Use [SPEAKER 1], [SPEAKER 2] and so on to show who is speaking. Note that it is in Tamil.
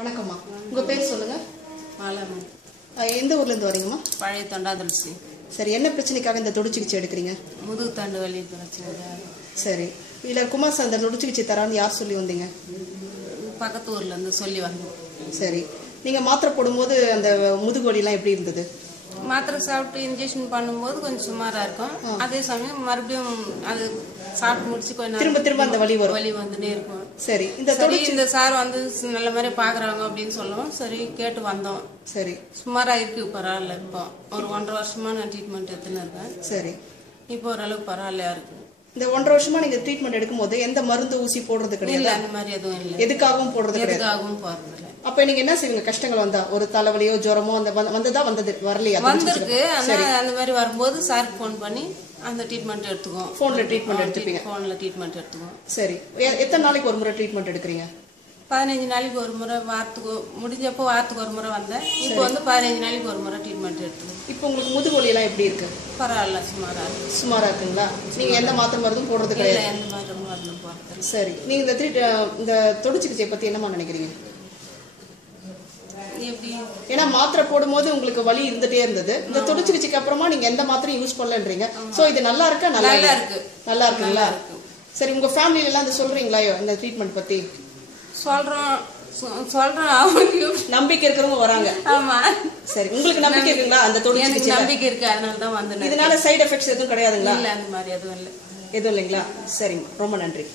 [SPEAKER 1] வணக்கம்மா. உங்க பேர் சொல்லுங்க.
[SPEAKER 2] மாலாமன்
[SPEAKER 1] அஹ், எந்த ஊர்ல இருந்து வரீங்கம்மா?
[SPEAKER 2] பழைய தொண்டாதுளசி.
[SPEAKER 1] சரி என்ன பிரச்சனைக்காக இந்த தொடு சிகிச்சை எடுக்கிறீங்க?
[SPEAKER 2] முதுகு தண்டு வலி பிரச்சனை
[SPEAKER 1] சரி. இல்ல குமார் சார் அந்த தொடு சிகிச்சை தரான்னு யார் சொல்லி வந்தீங்க?
[SPEAKER 2] பக்கத்து ஊர்ல இருந்து சொல்லி வந்தோம்.
[SPEAKER 1] சரி. நீங்க மாத்திரை போடும்போது அந்த முதுகு வலிலாம் எப்படி இருந்தது?
[SPEAKER 2] மாத்திரை சாப்பிட்டு இன்ஜெக்ஷன் பண்ணும்போது கொஞ்சம் சுமாரா இருக்கும். அதே சமயம் மறுபடியும் அது சாப்பிட்டு முடிச்சு கொஞ்ச நேரம்
[SPEAKER 1] திரும்ப திரும்ப அந்த வலி வரும்.
[SPEAKER 2] வலி வந்துட்டே இருக்கும்.
[SPEAKER 1] சரி இந்த
[SPEAKER 2] சரி இந்த சார் வந்து நல்ல மாதிரி பாக்குறாங்க அப்படின்னு சொல்லுவோம். சரி கேட்டு வந்தோம்.
[SPEAKER 1] சரி.
[SPEAKER 2] சுமாரா இருக்கு பரவாயில்ல இப்போ. ஒரு ஒன்றரை வருஷமா நான் ட்ரீட்மெண்ட் எடுத்துன்னு இருக்கேன்.
[SPEAKER 1] சரி.
[SPEAKER 2] இப்போ ஓரளவுக்கு பரவாயில்லையா இருக்கு?
[SPEAKER 1] இந்த ஒன்றரை வருஷமா நீங்க ட்ரீட்மெண்ட் எடுக்கும்போது எந்த மருந்து ஊசி போடுறது கிடையாது.
[SPEAKER 2] அந்த மாதிரி எதுவும் இல்லை.
[SPEAKER 1] எதுக்காகவும் போடுறது கிடையாது.
[SPEAKER 2] எதுக்காகவும் போறதில்ல
[SPEAKER 1] அப்ப நீங்க என்ன செய்வீங்க? கஷ்டங்கள் வந்தா ஒரு தலைவலியோ ஜுரமோ அந்த வந்து- வந்ததா வந்தது? வரலையா?
[SPEAKER 2] வந்திருக்கு. ஆனா அந்த மாதிரி வரும்போது சாருக்கு ஃபோன் பண்ணி அந்த ட்ரீட்மெண்ட் எடுத்துக்குவோம்.
[SPEAKER 1] போன்ல ட்ரீட்மெண்ட் எடுத்துப்பீங்க.
[SPEAKER 2] ஃபோன்ல ட்ரீட்மெண்ட் எடுத்துக்குவோம்.
[SPEAKER 1] சரி. எத்தனை நாளைக்கு ஒரு முறை ட்ரீட்மெண்ட் எடுக்கிறீங்க?
[SPEAKER 2] பதினஞ்சு நாளைக்கு ஒரு முறை வாரத்துக்கு முடிஞ்சப்போ வாரத்துக்கு ஒரு முறை வந்தேன். இப்போ வந்து பதினஞ்சு நாளைக்கு ஒரு முறை ட்ரீட்மெண்ட் எடுத்துக்குவோம்
[SPEAKER 1] இப்போ உங்களுக்கு முதுகு எல்லாம் எப்படி இருக்கு?
[SPEAKER 2] பரவாயில்ல சுமாரா இருக்கு.
[SPEAKER 1] சுமாரா இருக்குங்களா? நீங்க எந்த மாத்திரை மருந்தும் போடுறது கிடையாது.
[SPEAKER 2] எந்த மாதிரி மருந்து போகிறது
[SPEAKER 1] சரி. நீங்க இந்த த்ரீ இந்த தொடு பத்தி என்னமா நினைக்கிறீங்க?
[SPEAKER 2] எப்படி?
[SPEAKER 1] ஏன்னா மாத்திரை போடும்போது உங்களுக்கு வலி இருந்துட்டே இருந்தது. இந்த தொடு சிகிச்சைக்கு அப்புறமா நீங்க எந்த மாத்திரையும் யூஸ் பண்ணலன்றீங்க. சோ இது நல்லா இருக்கா? நல்லா?
[SPEAKER 2] இருக்கு.
[SPEAKER 1] நல்லா இருக்குங்களா. சரி உங்க ஃபேமிலில எல்லாம் சொல்றீங்களா இந்த ட்ரீட்மெண்ட் பத்தி?
[SPEAKER 2] சொல்றோம். சொல்றோம்.
[SPEAKER 1] நம்பிக்கை இருக்கிறவங்க வராங்க.
[SPEAKER 2] ஆமா.
[SPEAKER 1] சரி உங்களுக்கு நம்பிக்கை இருக்குங்களா? அந்த தொடு
[SPEAKER 2] எனக்கு நம்பிக்கை இருக்கு. அதனால தான் வந்தேன்
[SPEAKER 1] இதனால சைடு எஃபெக்ட்ஸ் எதுவும் கிடையாதுங்களா?
[SPEAKER 2] இல்ல அந்த மாதிரி எதுவும் இல்லை.
[SPEAKER 1] எதுவும் இல்லைங்களா? சரிங்க ரொம்ப நன்றி.